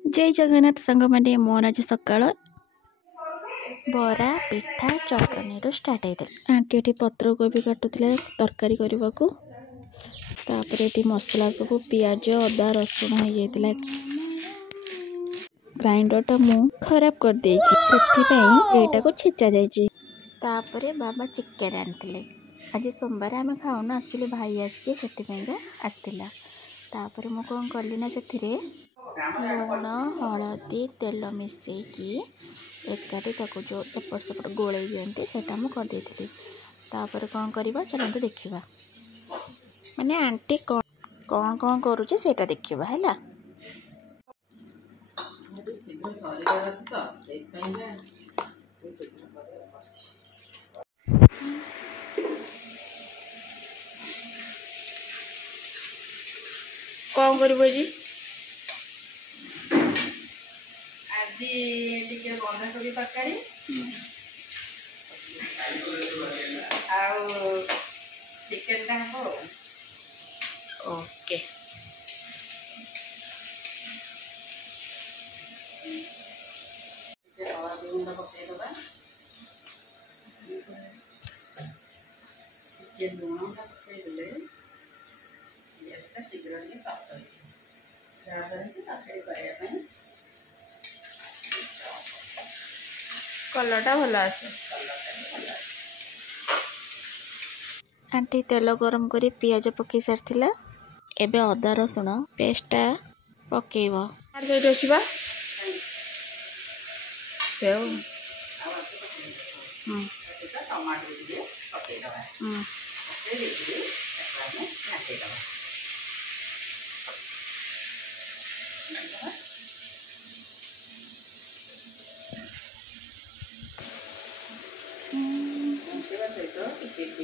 जय जगन्नाथ सांग मैंने मोर आज सकाळ बरा पिठा चटनी स्टार्ट होता आंटी ये पत्र कोबी काटुले तरकारी करने को ये मसला सब पियाज अदा रसुण हो जाता ग्राइंडर टा मु खराब कर देटा को छेचा जापर बाबा चिकेन आनी आज सोमवार आम खाऊना एक्चुअली भाई आसला तापर मु कौन कली ना से लुण हलदी तेल मिसेकी एकाठी जो एपट सेपट गोले दिखते सेटा मुझे करदे तापर कौन करवा चलते देखा माने आंटी कौन कौन करुचे सेटा देखा है कौन कर बंधाकोबी तरकारी चिकेन टा हम ओके लुण पकईदे शीघ्र सफ्ट जहाँद्वारा कि तरकारी करने कलरटा भल आसे आंटी तेल गरम कर पियाज पकई सारी एबे अदा रसुण पेस्टा पकेब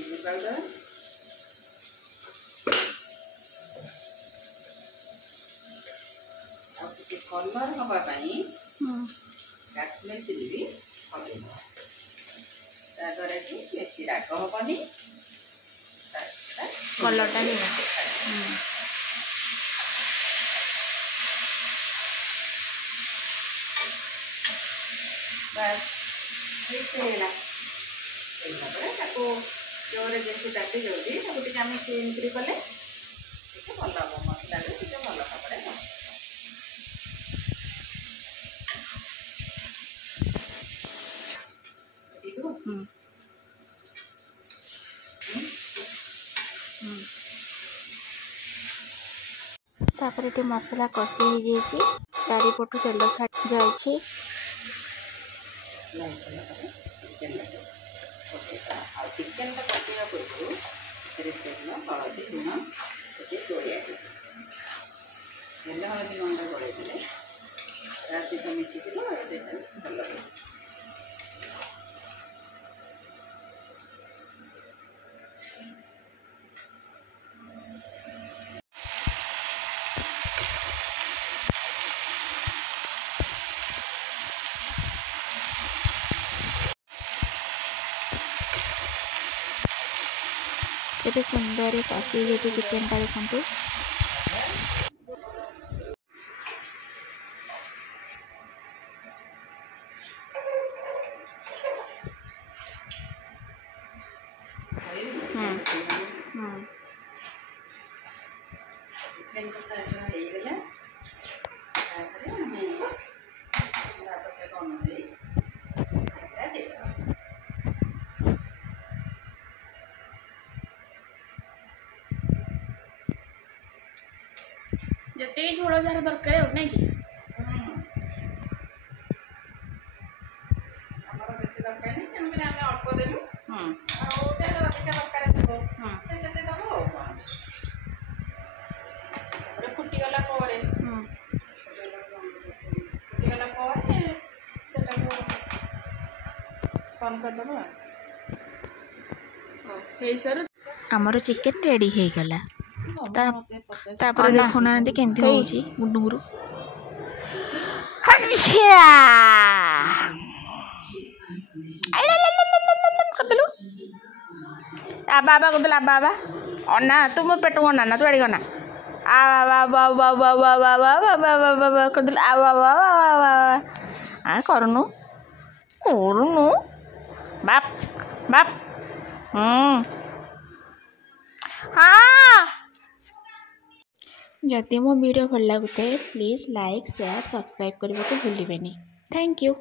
सहित पाउडर कलर हाँपाई काश्मीर चिली भी पकड़ द्वारा कि बेसी राग हेनी कलरटा बस जोरे जैसे ताकि जल्दी आम सिम कले भल हम मसला भल भाव तापर ये मसला कषी हो जाए चारिपटू तेल छाड़ जाए चिकेन पकड़ा पूर्व तेल हलदी लुण गोलिया तेल हलदी लुण गोल सहित मिसिक भल केते सुंदर कषी होती चिकेन टा देखु जिते झोल जार दरकार ना कि बेसी दरकार नहीं तेणुक आम अल्प देलु अधिक दरकार से दब फुटीगला कौन करदे आमर चिकेन रेडी हो गला तापर देखुना केमती होची गुडुगुरु करदेलु आबा आबा करदेलु आबा आबा अन्ना तुम पेट को अन्ना तू एड़ी करना କରିଦେଲି କରୁନୁ କରୁନୁ ବାପ୍ ବାପ୍ ହଁ। ଯଦି ମୋ ଭିଡ଼ିଓ ଭଲ ଲାଗୁଥାଏ ପ୍ଲିଜ୍ ଲାଇକ୍ ସେୟାର ସବସ୍କ୍ରାଇବ୍ କରିବାକୁ ଭୁଲିବେନି। Thank you.